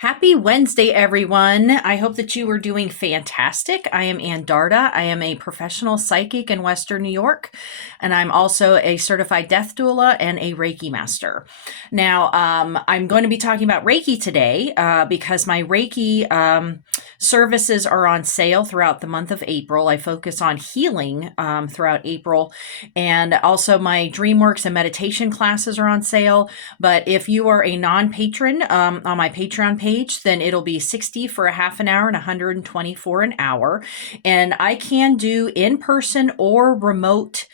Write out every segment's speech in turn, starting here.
Happy Wednesday, everyone. I hope that you are doing fantastic. I am Ann Darda. I am a professional psychic in Western New York, and I'm also a certified death doula and a Reiki master. Now, I'm going to be talking about Reiki today because my Reiki services are on sale throughout the month of April. I focus on healing throughout April, and also my DreamWorks and meditation classes are on sale. But if you are a non-patron on my Patreon page, then it'll be 60 for a half an hour and 120 for an hour. And I can do in-person or remote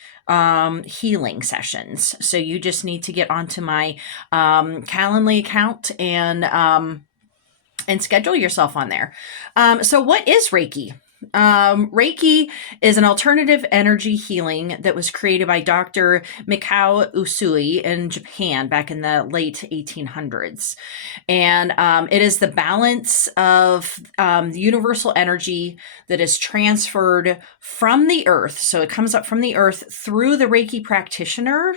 healing sessions. So you just need to get onto my Calendly account and schedule yourself on there. So what is Reiki? Reiki is an alternative energy healing that was created by Dr. Mikao Usui in Japan back in the late 1800s. And it is the balance of the universal energy that is transferred from the earth. So it comes up from the earth through the Reiki practitioner,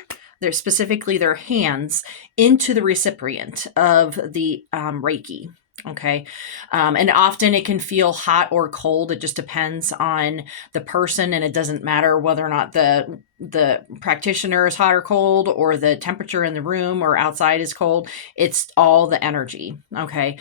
specifically their hands, into the recipient of the Reiki. Okay. And often it can feel hot or cold. It just depends on the person, and it doesn't matter whether or not the practitioner is hot or cold, or the temperature in the room or outside is cold. It's all the energy. Okay.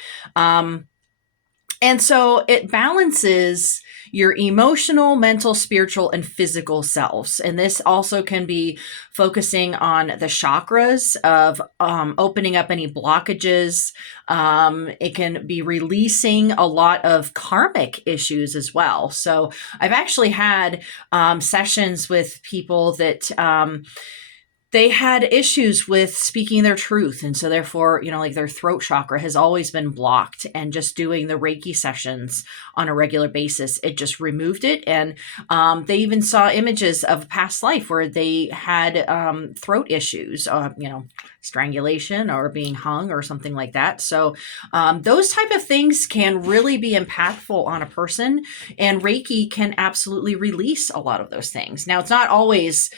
And so it balances your emotional, mental, spiritual, and physical selves. And this also can be focusing on the chakras of opening up any blockages. It can be releasing a lot of karmic issues as well. So I've actually had sessions with people that they had issues with speaking their truth. And so therefore, like their throat chakra has always been blocked, and just doing the Reiki sessions on a regular basis, it just removed it. And they even saw images of past life where they had throat issues, strangulation or being hung or something like that. So those type of things can really be impactful on a person, and Reiki can absolutely release a lot of those things. Now, it's not always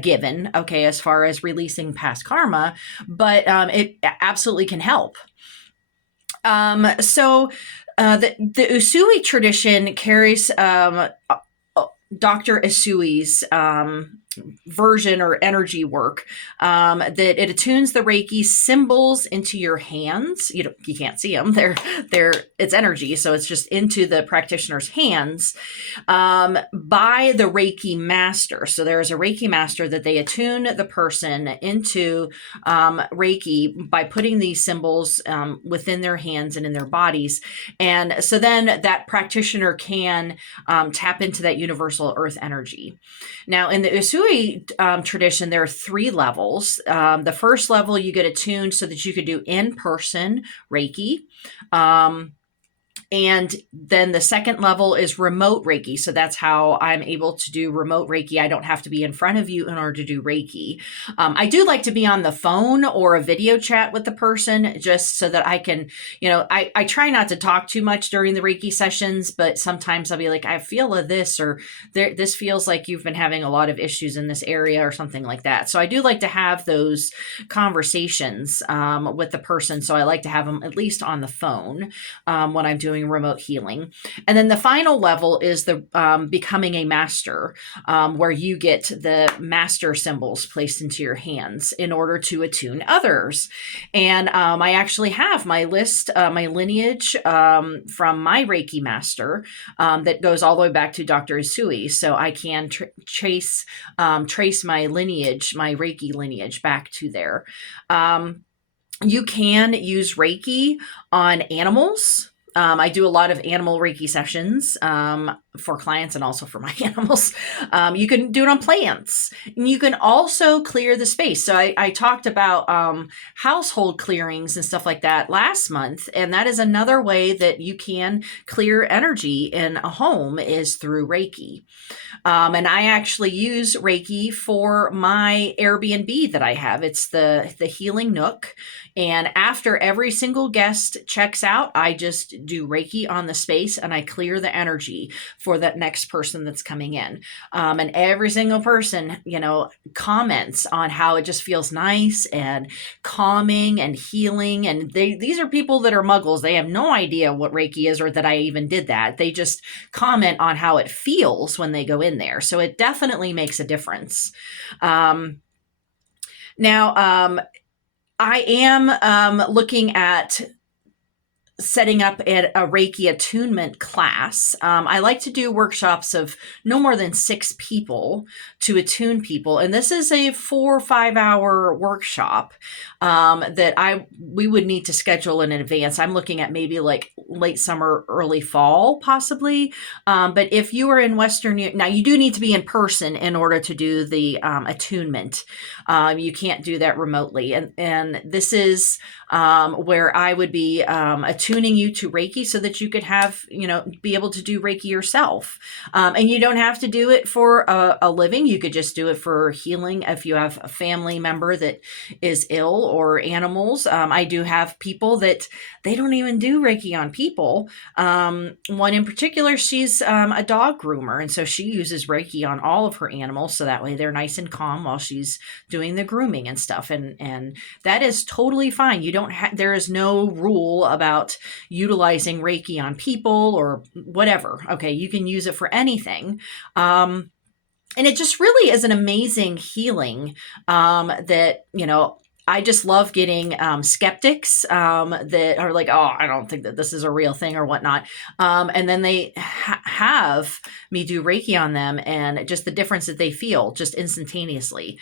given, okay, as far as releasing past karma, but it absolutely can help. So the Usui tradition carries Dr. Isui's version or energy work that it attunes the Reiki symbols into your hands. You can't see them. It's energy, so it's just into the practitioner's hands by the Reiki master. So there is a Reiki master that they attune the person into Reiki by putting these symbols within their hands and in their bodies. And so then that practitioner can tap into that universal earth energy. Now, in the Usui tradition, there are 3 levels. The first level, you get attuned so that you could do in-person Reiki. And then the second level is remote Reiki. So that's how I'm able to do remote Reiki. I don't have to be in front of you in order to do Reiki. I do like to be on the phone or a video chat with the person, just so that I can, I try not to talk too much during the Reiki sessions, but sometimes I'll be like, I feel this, or this feels like you've been having a lot of issues in this area or something like that. So I do like to have those conversations with the person. So I like to have them at least on the phone when I'm doing remote healing. And then the final level is the becoming a master, where you get the master symbols placed into your hands in order to attune others. And I actually have my list, my lineage from my Reiki master that goes all the way back to Dr. Isui. So I can trace my lineage, my Reiki lineage, back to there. You can use Reiki on animals. I do a lot of animal Reiki sessions for clients and also for my animals. You can do it on plants. And you can also clear the space. So I talked about household clearings and stuff like that last month. And that is another way that you can clear energy in a home, is through Reiki. And I actually use Reiki for my Airbnb that I have. It's the Healing Nook. And after every single guest checks out, I just do Reiki on the space, and I clear the energy for that next person that's coming in. And every single person, comments on how it just feels nice and calming and healing. And these are people that are muggles. They have no idea what Reiki is or that I even did that. They just comment on how it feels when they go in there. So it definitely makes a difference. Now, I am looking at setting up a Reiki attunement class. I like to do workshops of no more than 6 people to attune people. And this is a 4 or 5 hour workshop that we would need to schedule in advance. I'm looking at maybe like late summer, early fall, possibly. But if you are in Western, now you do need to be in person in order to do the attunement. You can't do that remotely. And this is where I would be attuning you to Reiki so that you could have, be able to do Reiki yourself. And you don't have to do it for a living. You could just do it for healing if you have a family member that is ill or animals. I do have people that they don't even do Reiki on people. One in particular, she's a dog groomer. And so she uses Reiki on all of her animals. So that way they're nice and calm while she's doing the grooming and stuff. And that is totally fine. There is no rule about utilizing Reiki on people or whatever. Okay. You can use it for anything. And it just really is an amazing healing that, I just love getting skeptics that are like, oh, I don't think that this is a real thing or whatnot. And then they have me do Reiki on them, and just the difference that they feel just instantaneously.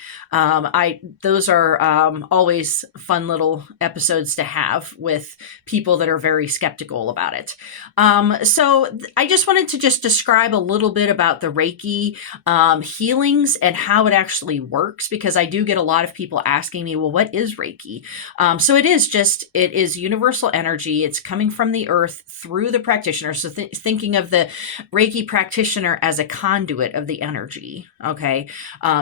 Those are always fun little episodes to have with people that are very skeptical about it. So I just wanted to just describe a little bit about the Reiki healings and how it actually works, because I do get a lot of people asking me, well, what is Reiki? So it is universal energy. It's coming from the earth through the practitioner. So thinking of the Reiki practitioner as a conduit of the energy. Okay.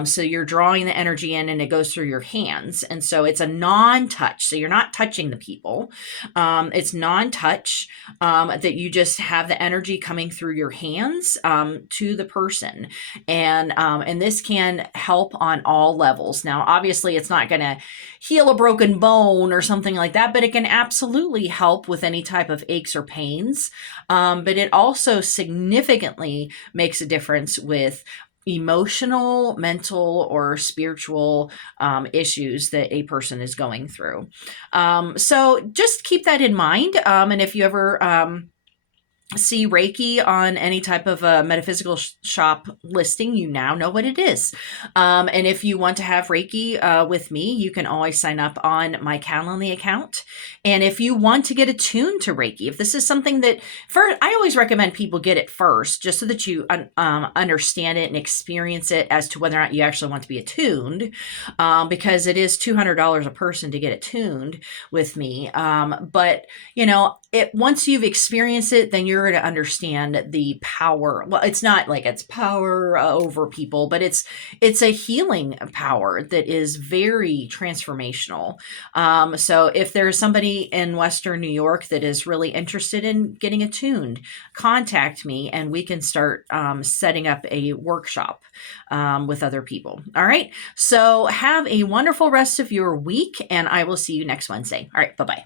So you're drawing the energy in and it goes through your hands. And so it's a non-touch. So you're not touching the people. It's non-touch, that you just have the energy coming through your hands, to the person. And this can help on all levels. Now, obviously it's not going to heal a broken bone or something like that, but it can absolutely help with any type of aches or pains. But it also significantly makes a difference with emotional, mental, or spiritual issues that a person is going through. So just keep that in mind. And if you ever see Reiki on any type of a metaphysical shop listing, you now know what it is. And if you want to have Reiki with me, you can always sign up on my Calendly account. And if you want to get attuned to Reiki, if this is something that I always recommend people get it first, just so that you understand it and experience it as to whether or not you actually want to be attuned, because it is $200 a person to get attuned with me. But once you've experienced it, then you're going to understand the power. Well, it's not like it's power over people, but it's a healing power that is very transformational. So if there's somebody in Western New York that is really interested in getting attuned, contact me and we can start setting up a workshop with other people. All right. So have a wonderful rest of your week, and I will see you next Wednesday. All right. Bye-bye.